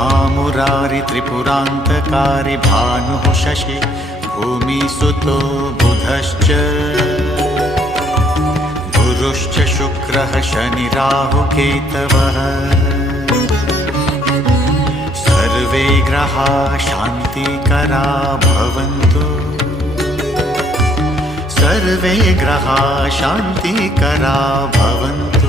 महामुरारि त्रिपुरान्तकारी भानुः शशि भूमिसुतो बुधश्च गुरुश्च शुक्रः शनिराहुकेतवः सर्वे ग्रहाः शान्तिकरा भवन्तु सर्वे ग्रहाः शान्तिकरा भवन्तु।